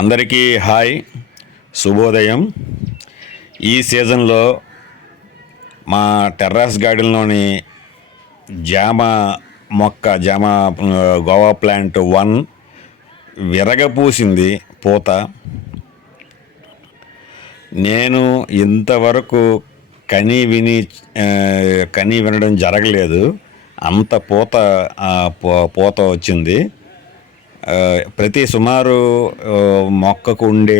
అందరికీ హాయ్, శుభోదయం. ఈ సీజన్లో మా టెర్రస్ గార్డెన్లోని జామ జామ గోవా ప్లాంట్ 1 విరగపూసింది పూత. నేను ఇంతవరకు కని వినడం జరగలేదు. అంత పూత వచ్చింది. ప్రతి సుమారు మొక్కకు ఉండే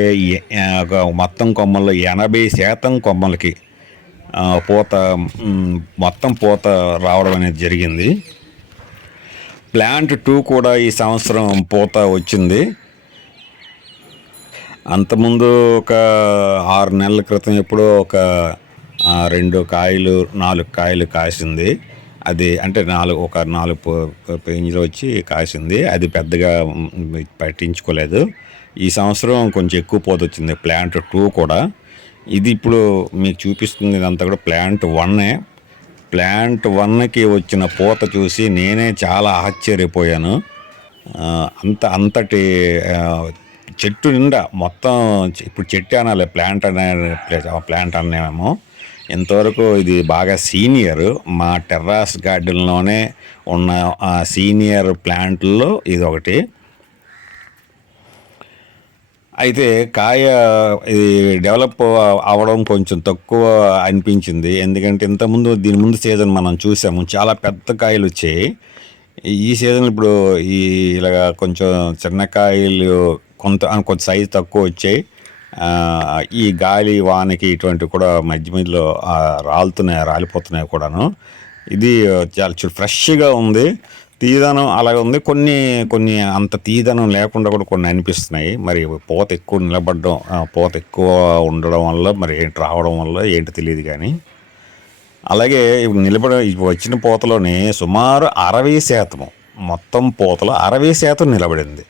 మొత్తం కొమ్మల్లో 80% కొమ్మలకి పూత రావడం అనేది జరిగింది. ప్లాంట్ 2 కూడా ఈ సంవత్సరం పూత వచ్చింది. అంతకుముందు ఒక 6 నెలల క్రితం ఎప్పుడో ఒక 4 కాయలు కాసింది. అది అంటే 4 పేంజీలు వచ్చి కాసింది. అది పెద్దగా పట్టించుకోలేదు. ఈ సంవత్సరం కొంచెం ఎక్కువ పూత వచ్చింది ప్లాంట్ 2 కూడా. ఇది ఇప్పుడు మీకు చూపిస్తుంది ఇదంతా కూడా ప్లాంట్ 1. ప్లాంట్ 1కి వచ్చిన పూత చూసి నేనే చాలా ఆశ్చర్యపోయాను. అంతటి చెట్టు నిండా మొత్తం, ఇప్పుడు చెట్టు అనాలి, ప్లాంట్ అన్నామేమో. ఇంతవరకు ఇది బాగా సీనియర్, మా టెర్రాస్ గార్డెన్లోనే ఉన్న సీనియర్ ప్లాంట్లో ఇది ఒకటి. అయితే ఇది డెవలప్ అవ్వడం కొంచెం తక్కువ అనిపించింది. ఎందుకంటే దీని ముందు సీజన్ మనం చూసాము, చాలా పెద్ద కాయలు వచ్చాయి. ఈ సీజన్ ఇప్పుడు ఇలాగా కొంచెం చిన్న కాయలు కొంత సైజు తక్కువ వచ్చాయి. ఈ గాలి వానకి ఇటువంటివి కూడా మధ్యలో రాలిపోతున్నాయి కూడాను. ఇది చాలా ఫ్రెష్గా ఉంది, తీదనం అలాగే ఉంది. కొన్ని అంత తీదనం లేకుండా కూడా కొన్ని అనిపిస్తున్నాయి. మరి పూత ఎక్కువ ఉండడం వల్ల మరి రావడం వల్ల ఏంటి తెలియదు. కానీ అలాగే ఇప్పుడు వచ్చిన పూతలోనే సుమారు 60%, మొత్తం పూతలో 60% నిలబడింది.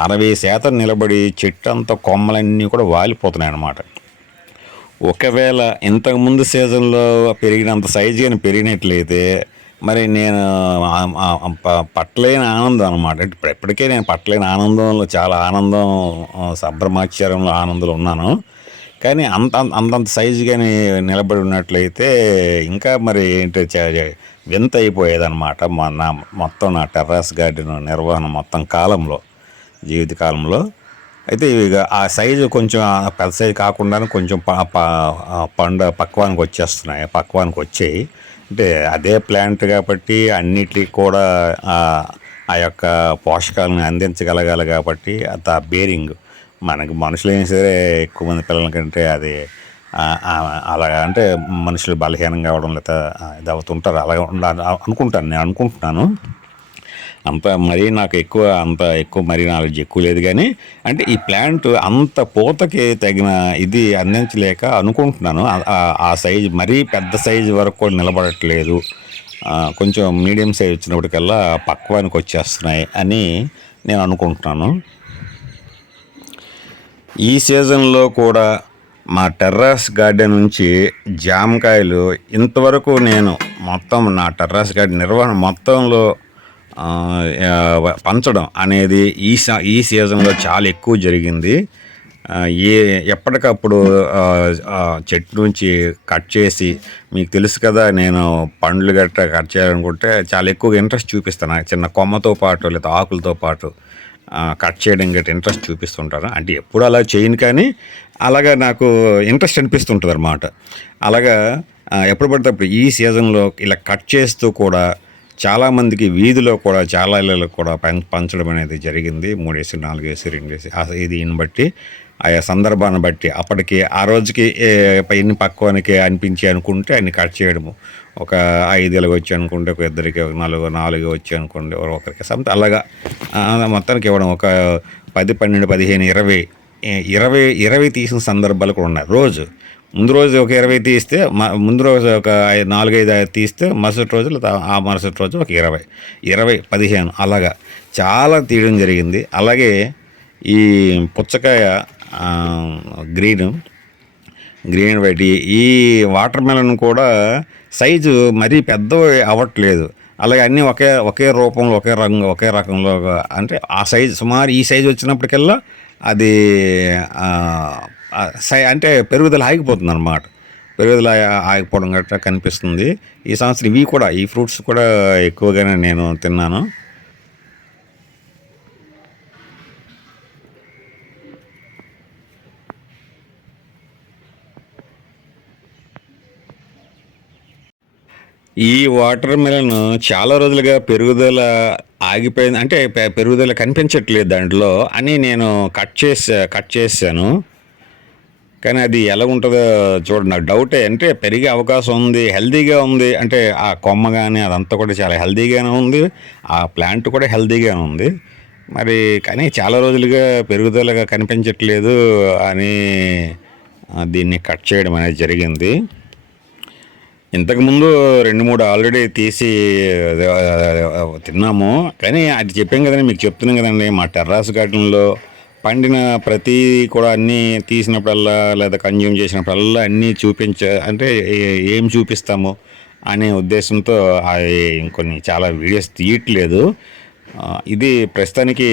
60% నిలబడి చెట్టు అంతా కొమ్మలన్నీ కూడా వాలిపోతున్నాయి అన్నమాట. ఒకవేళ ఇంతకుముందు సీజన్లో పెరిగినంత సైజు కానీ పెరిగినట్లయితే మరి నేను పట్టలేని ఆనందం అనమాట. ఇప్పటికే నేను పట్టలేని ఆనందంలో, చాలా సంభ్రమాచార్యంలో ఆనందంలో ఉన్నాను. కానీ అంతంత సైజు కానీ నిలబడి ఉన్నట్లయితే ఇంకా మరి ఏంటి వింత అయిపోయేదన్నమాట. మొత్తం నా టెర్రస్ గార్డెన్ నిర్వహణ మొత్తం జీవితకాలంలో. అయితే ఆ సైజు కొంచెం పెద్ద సైజు కాకుండా కొంచెం పక్వానికి వచ్చాయి. అంటే అదే ప్లాంట్ కాబట్టి అన్నిటికీ కూడా ఆ యొక్క పోషకాలను అందించగలగాలి కాబట్టి ఆ బేరింగ్ మనకి మనుషులైనా సరే ఎక్కువ మంది పిల్లల కంటే అది అలాగా, అంటే మనుషులు బలహీనంగా అవ్వడం లేదా ఇది అవుతుంటారు. అలాగే నేను అనుకుంటున్నాను. నాకు అంత ఎక్కువ మరీ నాలెడ్జ్ ఎక్కువ లేదు. కానీ అంటే ఈ ప్లాంట్ అంత పూతకి తగిన ఇది అందించలేక అనుకుంటున్నాను. ఆ సైజు మరీ పెద్ద సైజు వరకు కూడా నిలబడట్లేదు. కొంచెం మీడియం సైజ్ వచ్చినప్పటికల్లా పక్వానికి వచ్చేస్తున్నాయి అని నేను అనుకుంటున్నాను. ఈ సీజన్లో కూడా మా టెర్రస్ గార్డెన్ నుంచి జామకాయలు ఇంతవరకు నేను మొత్తం నా టెర్రస్ గార్డెన్ నిర్వహణ మొత్తంలో పంచడం అనేది ఈ సీజన్లో చాలా ఎక్కువ జరిగింది. ఎప్పటికప్పుడు చెట్టు నుంచి కట్ చేసి, మీకు తెలుసు కదా, నేను పండ్లు గట్రా కట్ చేయాలనుకుంటే చాలా ఎక్కువగా ఇంట్రెస్ట్ చూపిస్తాను. చిన్న కొమ్మతో పాటు లేదా ఆకులతో పాటు కట్ చేయడం గట్రా ఇంట్రెస్ట్ చూపిస్తుంటాను. అంటే ఎప్పుడు అలా చేయను, కానీ అలాగా నాకు ఇంట్రెస్ట్ అనిపిస్తుంటుంది అన్నమాట. అలాగా ఎప్పుడు పడితే అప్పుడు ఈ సీజన్లో ఇలా కట్ చేస్తూ కూడా చాలామందికి వీధిలో కూడా చాలా ఇళ్ళలో కూడా పంచడం అనేది జరిగింది. 3 వేసి 4 వేసి 2 వేసి దీన్ని బట్టి, ఆయా సందర్భాన్ని బట్టి అప్పటికి ఆ రోజుకి ఎన్ని పక్వానికి అనిపించి అనుకుంటే అన్ని కట్ చేయడము. ఒక 5 ఇలాగ వచ్చి అనుకుంటే ఒక ఇద్దరికి, 4 వచ్చి అనుకోండి ఒకరికి సంత అలాగా మొత్తానికి ఇవ్వడం. ఒక 10, 12, 15, 20 తీసిన సందర్భాలు కూడా ఉన్నాయి. ముందు రోజు ఒక 20 తీస్తే, ముందు రోజు ఒక 4-5 తీస్తే, మరుసటి రోజు ఆ మరుసటి రోజు ఒక 20, 15 అలాగా చాలా తీయడం జరిగింది. అలాగే ఈ పుచ్చకాయ గ్రీన్ వైట్, ఈ వాటర్ మెలన్ కూడా సైజు మరీ పెద్ద అవ్వట్లేదు. అలాగే అన్నీ ఒకే రూపంలో, ఒకే రకంలో, అంటే ఆ సైజు సుమారు ఈ సైజు వచ్చినప్పటికల్లా అది అంటే పెరుగుదల ఆగిపోతుంది అనమాట. పెరుగుదల ఆగిపోవడం గట్రా కనిపిస్తుంది. ఈ సంవత్సరం ఇవి కూడా ఈ ఫ్రూట్స్ కూడా ఎక్కువగానే నేను తిన్నాను. ఈ వాటర్ మిలన్ చాలా రోజులుగా పెరుగుదల ఆగిపోయింది. అంటే పెరుగుదల కనిపించట్లేదు దాంట్లో అని నేను కట్ చేశాను. కానీ అది ఎలా ఉంటుందో చూడండి, నాకు డౌటే. అంటే పెరిగే అవకాశం ఉంది, హెల్తీగా ఉంది. అంటే ఆ కొమ్మ కానీ అదంతా కూడా చాలా హెల్తీగానే ఉంది, ఆ ప్లాంట్ కూడా హెల్తీగానే ఉంది. మరి కానీ చాలా రోజులుగా పెరుగుదలగా కనిపించట్లేదు అని దీన్ని కట్ చేయడం అనేది జరిగింది. ఇంతకుముందు 2, 3 ఆల్రెడీ తీసి తిన్నాము. కానీ అది చెప్పాం కదండి, మీకు చెప్తున్నాం కదండి, మా టెర్రాస్ గార్డెన్లో పండిన ప్రతి కూడా అన్నీ తీసినప్పుడల్లా లేదా కన్జ్యూమ్ చేసినప్పుడల్లా అన్నీ అంటే ఏం చూపిస్తాము అనే ఉద్దేశంతో ఇంకొన్ని చాలా వీడియోస్ తీయట్లేదు. ఇది ప్రస్తుతానికి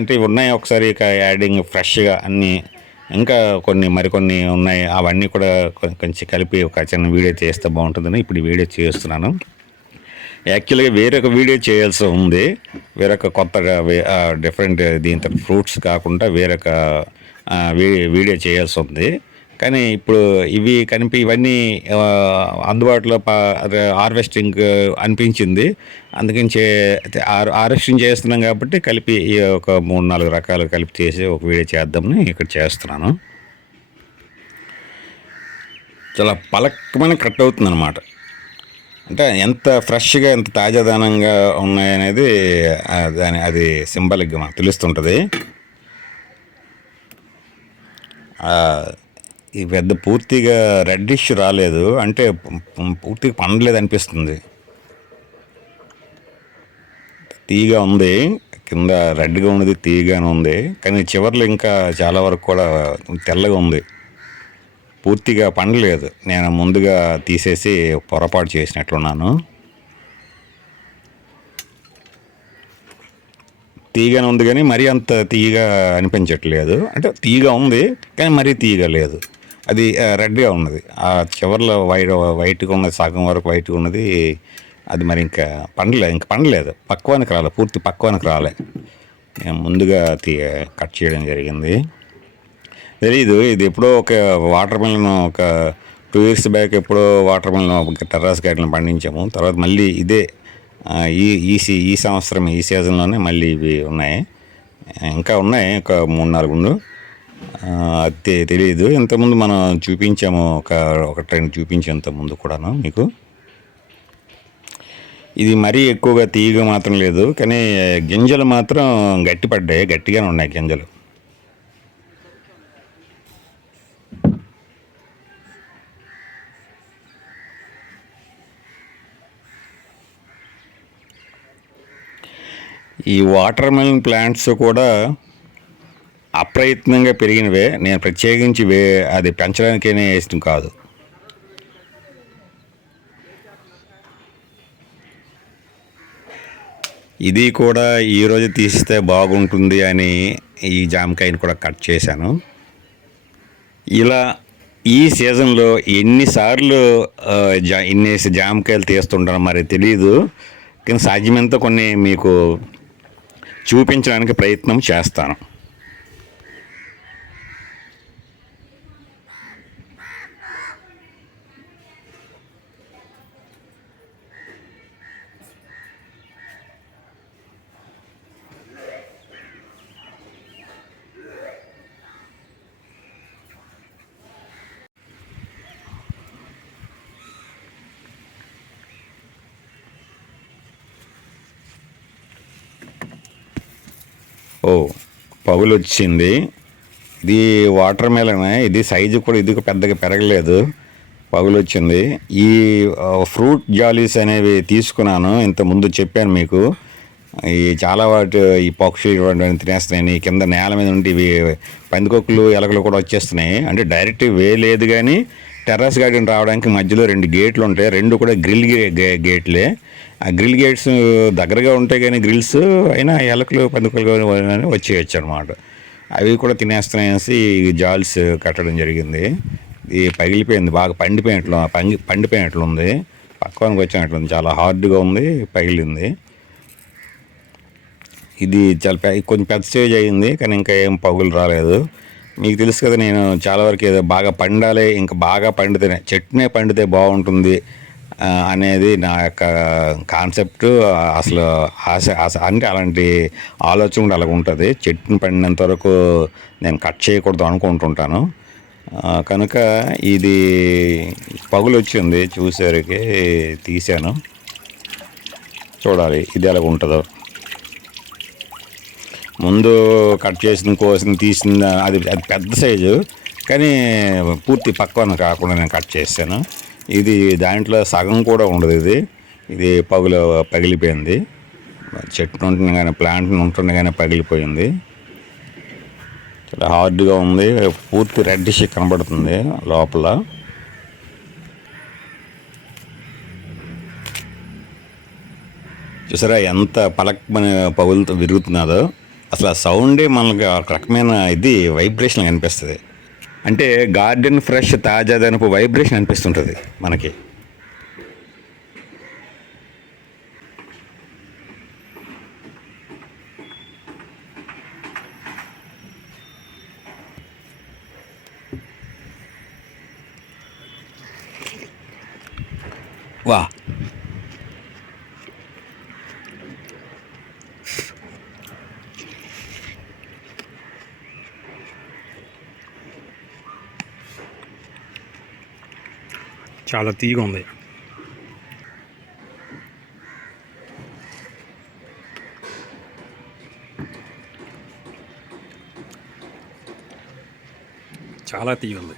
అంటే ఉన్నాయి, ఒకసారి ఇక యాడింగ్ ఫ్రెష్గా అన్నీ ఇంకా మరికొన్ని ఉన్నాయి. అవన్నీ కూడా కొంచెం కలిపి ఒక చిన్న వీడియో చేస్తే బాగుంటుందని ఇప్పుడు ఈ వీడియో చేస్తున్నాను. యాక్చువల్గా వేరొక వీడియో చేయాల్సి ఉంది, వేరొక కొత్తగా డిఫరెంట్ దీంతో ఫ్రూట్స్ కాకుండా వేరొక వీడియో చేయాల్సి ఉంది. కానీ ఇప్పుడు ఇవన్నీ అందుబాటులో హార్వెస్టింగ్ అనిపించింది. అందుకని హార్వెస్టింగ్ చేస్తున్నాం కాబట్టి కలిపి ఒక 3-4 రకాలు కలిపి చేసి ఒక వీడియో చేద్దామని ఇక్కడ చేస్తున్నాను. చాలా పలకమని కట్ అవుతుంది అనమాట. అంటే ఎంత ఫ్రెష్గా ఎంత తాజాదనంగా ఉన్నాయనేది అది సింబాలిక్గా మనకు తెలుస్తుంటుంది. ఈ పెద్ద పూర్తిగా రెడ్డిష్ రాలేదు, అంటే పూర్తిగా పండలేదు అనిపిస్తుంది. తీయగా ఉంది, కింద రెడ్గా ఉన్నది తీయగానే ఉంది, కానీ చివర్లో ఇంకా చాలా వరకు కూడా తెల్లగా ఉంది, పూర్తిగా పండలేదు. నేను ముందుగా తీసేసి పొరపాటు చేసినట్లున్నాను. తీయగానే ఉంది కానీ మరీ అంత తీయగా అనిపించట్లేదు. అంటే తీయగా ఉంది కానీ మరీ తీయగా లేదు, అది రెడ్గా ఉన్నది. ఆ చివర్లో వైట్గా ఉన్నది, సగం వరకు వైట్గా ఉన్నది, అది మరి ఇంకా పండలేదు, పక్వానికి రాలే, పూర్తి పక్వానికి రాలే. నేను ముందుగా కట్ చేయడం జరిగింది. తెలీదు, ఇది ఎప్పుడో ఒక వాటర్ మిలన్ ఒక 2 years బ్యాక్ ఎప్పుడో వాటర్ మిలన్ టెర్రాస్ గార్డెన్లో పండించాము. తర్వాత మళ్ళీ ఇదే ఈ సంవత్సరం ఈ సీజన్లోనే మళ్ళీ ఇవి ఉన్నాయి, ఇంకా ఉన్నాయి ఒక 3-4 అది తెలియదు. ఇంతకుముందు మనం చూపించాము, ఒక ట్రెండ్ చూపించాము ఇంతకుముందు కూడాను మీకు. ఇది మరీ ఎక్కువగా తీయగా మాత్రం లేదు, కానీ గింజలు మాత్రం గట్టిగానే ఉన్నాయి గింజలు. ఈ వాటర్ మెలన్ ప్లాంట్స్ కూడా అప్రయత్నంగా పెరిగినవే, నేను ప్రత్యేకించి అది పెంచడానికేనే వేయడం కాదు. ఇది కూడా ఈరోజు తీస్తే బాగుంటుంది అని ఈ జామకాయని కూడా కట్ చేశాను. ఇలా ఈ సీజన్లో ఎన్నిసార్లు ఇన్నేసి జామకాయలు తీస్తుంటాను మరి తెలియదు, కానీ సాధ్యమంతా కొన్ని మీకు చూపించడానికి ప్రయత్నం చేస్తాను. పగులు వచ్చింది. ఇది వాటర్ మెలన్, ఇది సైజు కూడా ఇది పెద్దగా పెరగలేదు, పగులు వచ్చింది. ఈ ఫ్రూట్ జాలీస్ అనేవి తీసుకున్నాను, ఇంతకుముందు చెప్పాను మీకు. ఈ చాలా ఈ పక్షులు తినేస్తున్నాయి, కింద నేల మీద ఉండి ఇవి పందికొక్కులు ఎలకలు కూడా వచ్చేస్తున్నాయి. అంటే డైరెక్ట్ లేదు, కానీ టెర్రస్ గార్డెన్ రావడానికి మధ్యలో 2 గేట్లు ఉంటాయి, 2 కూడా గ్రిల్ గేట్లే. ఆ గ్రిల్ గేట్స్ దగ్గరగా ఉంటాయి, కానీ గ్రిల్స్ అయినా ఎలకలు పందికొక్కులు వచ్చేయచ్చు అనమాట. అవి కూడా తినేస్తున్నాయనేసి జాల్స్ కట్టడం జరిగింది. ఇది పగిలిపోయింది, బాగా పండిపోయినట్లుంది, పక్వానికి వచ్చినట్లుంది, చాలా హార్డ్గా ఉంది, పగిలింది. ఇది చాలా కొంచెం పెద్ద స్టేజ్ అయింది, కానీ ఇంకా ఏం పగులు రాలేదు. మీకు తెలుసు కదా, నేను చాలా వరకు ఏదో బాగా పండాలి, ఇంకా బాగా పండితేనే చెట్టునే పండితే బాగుంటుంది అనేది నా యొక్క కాన్సెప్ట్. అసలు ఆశ అంటే అలాంటి ఆలోచన కూడా అలాగ ఉంటుంది. చెట్టుని పండినంత వరకు నేను కట్ చేయకూడదు అనుకుంటుంటాను. కనుక ఇది పగులు వచ్చింది, చూసేసరికి తీసాను. చూడాలి ఇది ఎలాగ ఉంటుందో. ముందు కట్ కోసింది తీసింది అది పెద్ద సైజు, కానీ పూర్తి పక్వాన కాకుండా నేను కట్ చేశాను. ఇది దాంట్లో సగం కూడా ఉండదు. ఇది పగిలిపోయింది. చెట్టు ఉంటుండగానే, ప్లాంట్ ఉంటుండగానే పగిలిపోయింది. చాలా హార్డ్గా ఉంది, పూర్తి రెడ్డిష్ కనబడుతుంది లోపల. చూసారా ఎంత పలకమని పగులుతో విరుగుతున్నదో. అసలు ఆ సౌండే మనకి ఒక రకమైన వైబ్రేషన్ అనిపిస్తుంది. అంటే గార్డెన్ ఫ్రెష్ తాజాదనపు వైబ్రేషన్ అనిపిస్తుంటుంది మనకి. వా, చాలా తీయగా ఉంది. చాలా తీయగా ఉంది.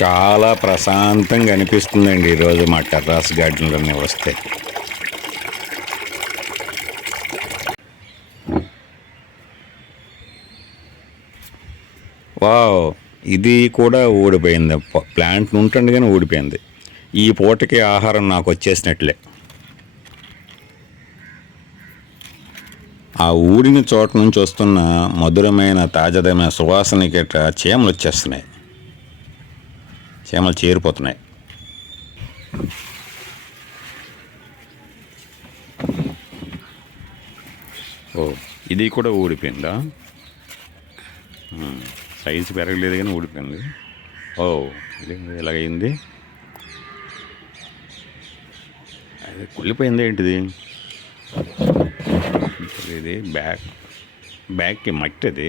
చాలా ప్రశాంతంగా అనిపిస్తుందండి ఈరోజు మా టెర్రస్ గార్డెన్లోనే వస్తే. వావ్, ఇది కూడా ఊడిపోయింది. ప్లాంట్ ఉంటుండగానే ఊడిపోయింది. ఈ పూటకి ఆహారం నాకు వచ్చేసినట్లే. ఆ ఊడిన చోట నుంచి వస్తున్న మధురమైన తాజాదమైన సువాసనకి చీమలు వచ్చేస్తున్నాయి, చీమలు చేరిపోతున్నాయి. ఓ, ఇది కూడా ఊడిపోయిందా? సైజు పెరగలేదు కానీ ఊడిపోయింది. ఓ, ఇది ఎలాగైంది? అది కుళ్ళిపోయింది ఏంటిది? ఇది బ్యాగ్కి మట్టి, అది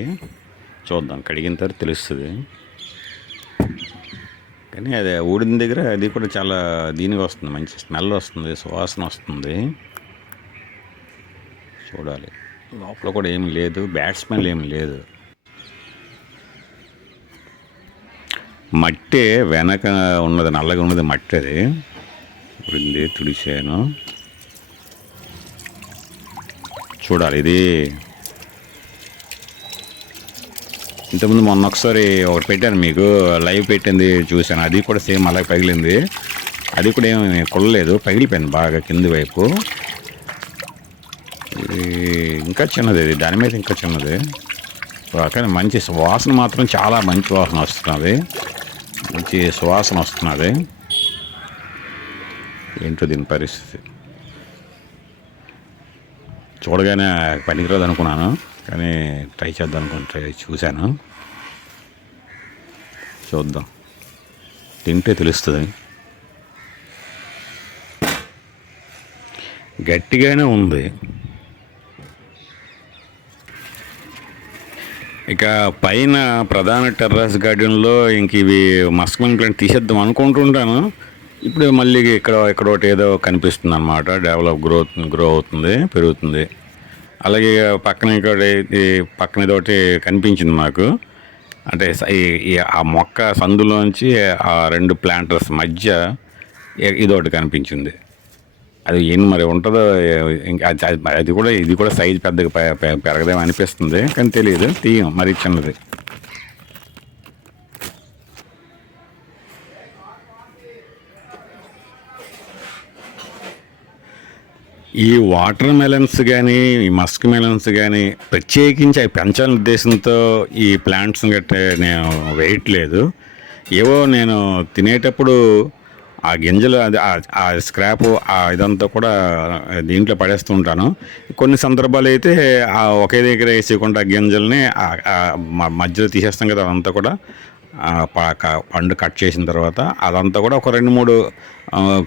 చూద్దాం, కడిగిన తర్వాత తెలుస్తుంది. కానీ అది ఊడిన దగ్గర అది కూడా చాలా దీనిగా వస్తుంది, మంచి స్మెల్ వస్తుంది, సువాసన వస్తుంది. చూడాలి. లోపల కూడా ఏమి లేదు, బ్యాడ్ స్మెల్ ఏమి లేదు. మట్టి వెనక ఉన్నది, నల్లగా ఉన్నది మట్టి, అది ఊడింది, తుడిచాను. చూడాలి. ఇది ఇంతకుముందు మొన్న ఒకసారి ఒకటి పెట్టాను మీకు, లైవ్ పెట్టింది చూశాను. అది కూడా సేమ్ అలాగే పగిలింది. అది కూడా ఏమి కొల్లలేదు, పగిలిపోయింది బాగా కింది వైపు. ఇది ఇంకా చిన్నది, ఇది దాని మీద ఇంకా చిన్నది. కానీ మంచి వాసన మాత్రం చాలా మంచి వాసన వస్తున్నది, మంచి సువాసన వస్తున్నది. ఏంటో దీని పరిస్థితి చూడగానే పనికిరాదు అనుకున్నాను, కానీ ట్రై చేద్దాం అనుకుంటే చూశాను. చూద్దాం, తింటే తెలుస్తుంది. గట్టిగానే ఉంది. ఇక పైన ప్రధాన టెర్రస్ గార్డెన్లో ఇంక ఇవి మస్కిలిన్ ప్లాంట్ తీసేద్దాం అనుకుంటుంటాను. ఇప్పుడు మళ్ళీ ఇక్కడ ఒకటి ఏదో కనిపిస్తుంది అన్నమాట. గ్రో అవుతుంది, పెరుగుతుంది. అలాగే పక్కన పక్కన ఇదొకటి కనిపించింది నాకు. అంటే ఆ మొక్క సందులోంచి ఆ రెండు ప్లాంటర్స్ మధ్య ఇదొకటి కనిపించింది. అది ఏం మరి ఉంటుందో ఇంకా, ఇది కూడా సైజు పెద్దగా పెరగదేమో అనిపిస్తుంది, కానీ తెలియదు. తీయం మరి చిన్నది. ఈ వాటర్ మెలన్స్ కానీ ఈ మస్క్ మెలన్స్ కానీ ప్రత్యేకించి అవి పెంచాలనే ఉద్దేశంతో ఈ ప్లాంట్స్ గట్రా నేను వేయట్లేదు. ఏవో నేను తినేటప్పుడు ఆ గింజలు అది ఆ స్క్రాప్ ఇదంతా కూడా దీంట్లో పడేస్తూ ఉంటాను. కొన్ని సందర్భాలు అయితే ఒకే దగ్గర వేసేయకుండా గింజల్ని మధ్యలో తీసేస్తాం కదా, అదంతా కూడా పండు కట్ చేసిన తర్వాత అదంతా కూడా ఒక 2-3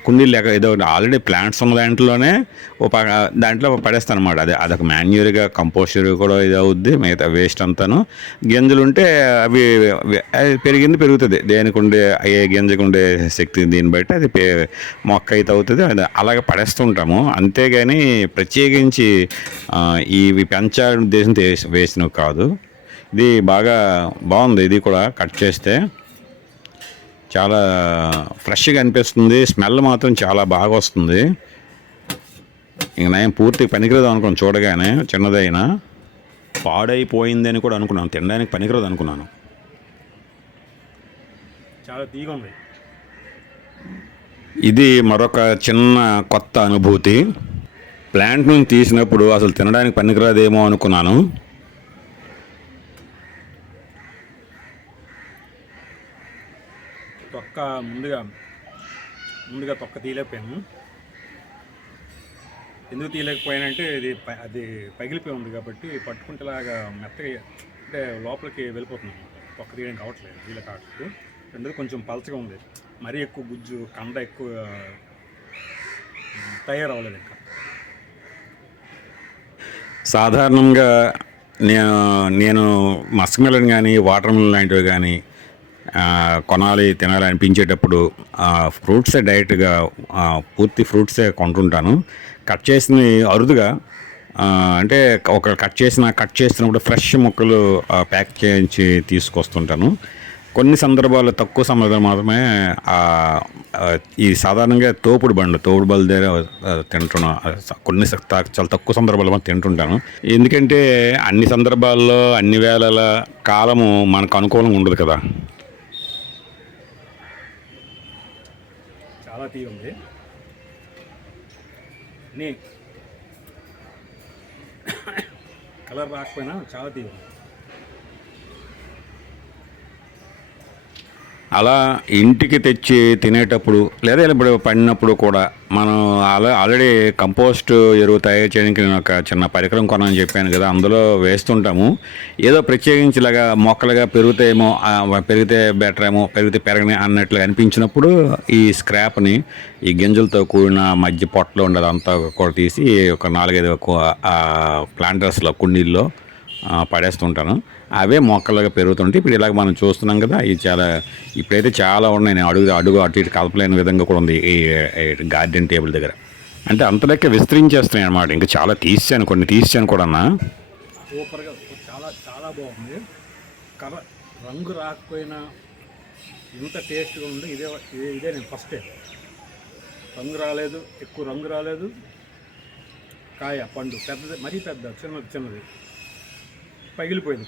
కుండీలు లేక ఏదో ఆల్రెడీ ప్లాంట్స్ ఉన్న దాంట్లోనే దాంట్లో పడేస్తాను అనమాట. అదొక మాన్యూర్గా కంపోస్టర్ కూడా ఇది అవుద్ది. మిగతా వేస్ట్ అంతాను గింజలు ఉంటే అవి పెరిగింది పెరుగుతుంది. దేనికి ఉండే ఏ గింజకు ఉండే శక్తి దీన్ని బట్టి అది మొక్క అయితే అవుతుంది. అలాగే పడేస్తుంటాము. అంతేగాని ప్రత్యేకించి ఇవి పెంచాలని ఉద్దేశంతో వేసినవి కాదు. ఇది బాగా బాగుంది. ఇది కూడా కట్ చేస్తే చాలా ఫ్రెష్గా అనిపిస్తుంది. స్మెల్ మాత్రం చాలా బాగా వస్తుంది. ఇంక నేను పూర్తిగా పనికిరదు అనుకున్నాను. చూడగానే చిన్నదైనా పాడైపోయిందని కూడా అనుకున్నాను. తినడానికి పనికిరదు అనుకున్నాను. చాలా తీగా ఉంది. ఇది మరొక చిన్న కొత్త అనుభూతి. ప్లాంట్ నుంచి తీసినప్పుడు అసలు తినడానికి పనికిరాదేమో అనుకున్నాను. తొక్క ముందుగా తొక్క తీయలేకపోయాను. ఎందుకు తీయలేకపోయానంటే అది పగిలిపోయి ఉంది కాబట్టి పట్టుకుంటేలాగా మెత్తగా అంటే లోపలికి వెళ్ళిపోతున్నాను. తొక్క తీయడానికి కావట్లేదు, వీళ్ళకి కావట్లేదు. రెండోది కొంచెం పలచగా ఉంది. మరీ ఎక్కువ గుజ్జు కండ ఎక్కువ తయారవ్వలేదు ఇంకా. సాధారణంగా నేను మస్క్ మెలన్ కానీ వాటర్ మెలన్ లాంటివి కానీ కొనాలి తినాలి అనిపించేటప్పుడు ఫ్రూట్సే డైరెక్ట్గా పూర్తి ఫ్రూట్సే కొంటుంటాను. కట్ చేసిన అరుదుగా అంటే ఒక కట్ చేసినప్పుడు ఫ్రెష్ ముక్కలు ప్యాక్ చేయించి తీసుకొస్తుంటాను. కొన్ని సందర్భాల్లో తక్కువ సందర్భాలు మాత్రమే ఈ సాధారణంగా తోపుడు బండ్ల దగ్గర తింటున్నాను. చాలా తక్కువ సందర్భాల్లో మాత్రం తింటుంటాను. ఎందుకంటే అన్ని సందర్భాల్లో అన్ని వేళల కాలము మనకు అనుకూలంగా ఉండదు కదా. చాలా తీగ ఉంది. కలర్ రాకపోయినా చాలా తీగ ఉంది. అలా ఇంటికి తెచ్చి తినేటప్పుడు లేదా ఇప్పుడు పడినప్పుడు కూడా మనం ఆల్రెడీ కంపోస్ట్ ఎరువు తయారు చేయడానికి నేను ఒక చిన్న పరికరం కొనని చెప్పాను కదా, అందులో వేస్తుంటాము. ఏదో ప్రత్యేకించి ఇలాగా మొక్కలుగా పెరిగితే బెటర్ ఏమో, పెరిగితే పెరగని అన్నట్లుగా అనిపించినప్పుడు ఈ స్క్రాప్ని ఈ గింజలతో కూడిన మధ్య పొట్టలో ఉండేదంతా కూడా తీసి ఒక 4-5 ప్లాంటర్స్లో కుండీల్లో పడేస్తుంటాను. అవే మొక్కలుగా పెరుగుతుంటాయి. ఇప్పుడు ఇలాగ మనం చూస్తున్నాం కదా, ఇప్పుడైతే చాలా ఉన్నాయి. నేను అడుగు అటు ఇటు కలపలేని విధంగా కూడా ఉంది ఈ గార్డెన్ టేబుల్ దగ్గర. అంటే అంతలెక్క విస్తరించేస్తున్నాయి అన్నమాట. ఇంకా చాలా కొన్ని తీసాను కూడా. సూపర్గా చాలా చాలా బాగుంది. కలర్ రంగు రాకపోయినా ఇంత టేస్ట్గా ఉంది. ఇదే నేను ఫస్ట్ టైం. రంగు రాలేదు, ఎక్కువ రంగు రాలేదు. కాయ పండు పెద్దది, మరీ పెద్ద, చిన్నది పగిలిపోయింది.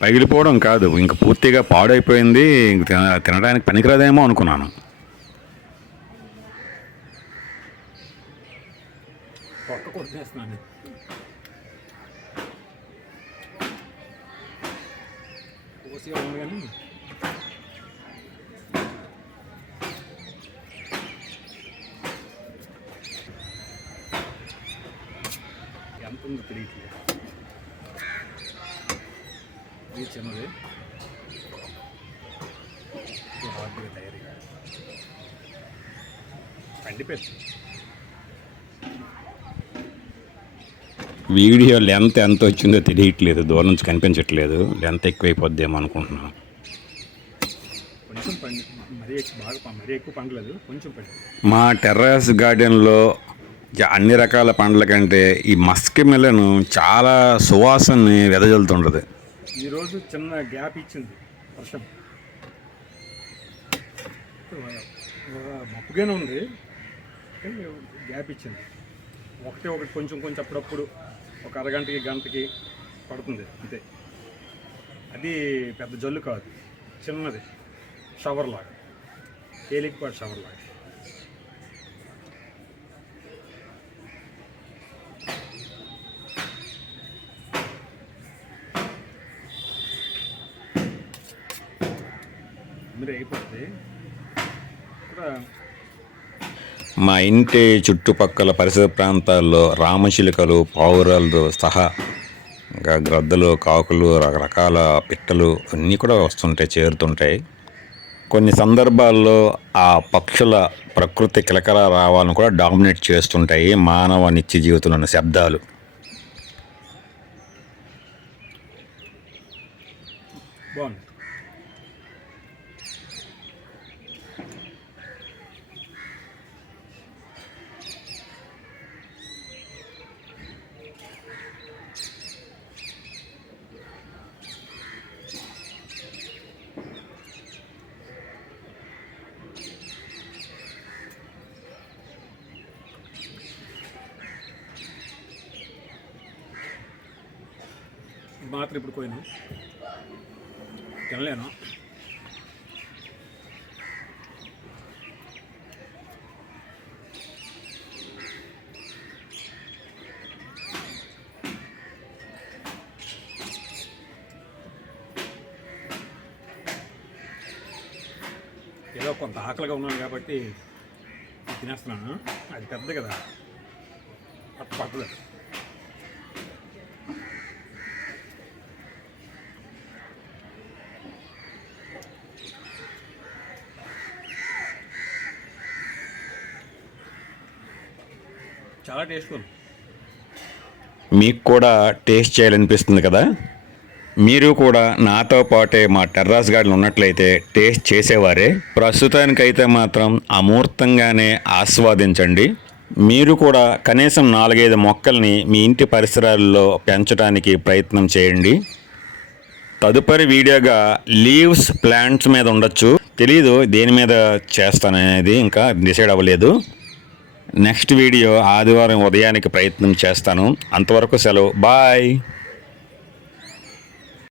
పగిలిపోవడం కాదు, ఇంక పూర్తిగా పాడైపోయింది. ఇంక తినడానికి పనికిరాదేమో అనుకున్నాను. పక్క కొట్టేస్తున్నాను. కోసిగా ఉంది కానీ ఎంత ఉందో తెలియట్లేదు. ఇది చిన్నది, హార్డ్గా తయారీ కండిపోయింది. వీడియో లెంత్ ఎంత వచ్చిందో తెలియట్లేదు, దూరం నుంచి కనిపించట్లేదు. లెంత్ ఎక్కువైపోద్దేమో అనుకుంటున్నాను. కొంచెం పండి, మరీ ఎక్కువ పండలేదు, కొంచెం పండి. మా టెర్రస్ గార్డెన్లో అన్ని రకాల పండ్ల కంటే ఈ మస్క్ మెలన్ చాలా సువాసనని వెదజల్లుతుంటుంది. ఈరోజు చిన్న గ్యాప్ ఇచ్చింది వర్షం. మప్పుగానే ఉంది, గ్యాప్ ఇచ్చింది. ఒకటి కొంచెం అప్పుడప్పుడు ఒక అరగంటకి గంటకి పడుతుంది అంతే. అది పెద్ద జల్లు కాదు, చిన్నది షవర్ లాగా, తేలికపాటి షవర్ లాగా. డెలివరీ అయిపోతుంది కూడా. మా ఇంటి చుట్టుపక్కల పరిసర ప్రాంతాల్లో రామచిలుకలు, పావురాలతో సహా ఇంకా గ్రద్దలు, కాకులు, రకరకాల పిట్టలు అన్నీ కూడా వస్తుంటాయి, చేరుతుంటాయి. కొన్ని సందర్భాల్లో ఆ పక్షుల ప్రకృతి కిలకల రావాలను కూడా డామినేట్ చేస్తుంటాయి మానవ నిత్య జీవితంలోని శబ్దాలు. బాగుంది. మాత్రం ఇప్పుడు పోయినా తినలేను. ఏదో కొంత ఆకలిగా ఉన్నాను కాబట్టి తినేస్తున్నాను. అది పెద్ద కదా, పట్టదు. చాలా టేస్ట్ ఉంది. మీకు కూడా టేస్ట్ చేయాలనిపిస్తుంది కదా? మీరు కూడా నాతో పాటే మా టెర్రాస్ గార్డెన్ ఉన్నట్లయితే టేస్ట్ చేసేవారే. ప్రస్తుతానికైతే మాత్రం అమూర్తంగానే ఆస్వాదించండి. మీరు కూడా కనీసం 4-5 మొక్కల్ని మీ ఇంటి పరిసరాల్లో పెంచడానికి ప్రయత్నం చేయండి. తదుపరి వీడియోగా లీవ్స్ ప్లాంట్స్ మీద ఉండొచ్చు, తెలీదు దేని మీద చేస్తాననేది, ఇంకా డిసైడ్ అవ్వలేదు. నెక్స్ట్ వీడియో ఆదివారం ఉదయానికి ప్రయత్నం చేస్తాను. అంతవరకు సెలవు, బాయ్.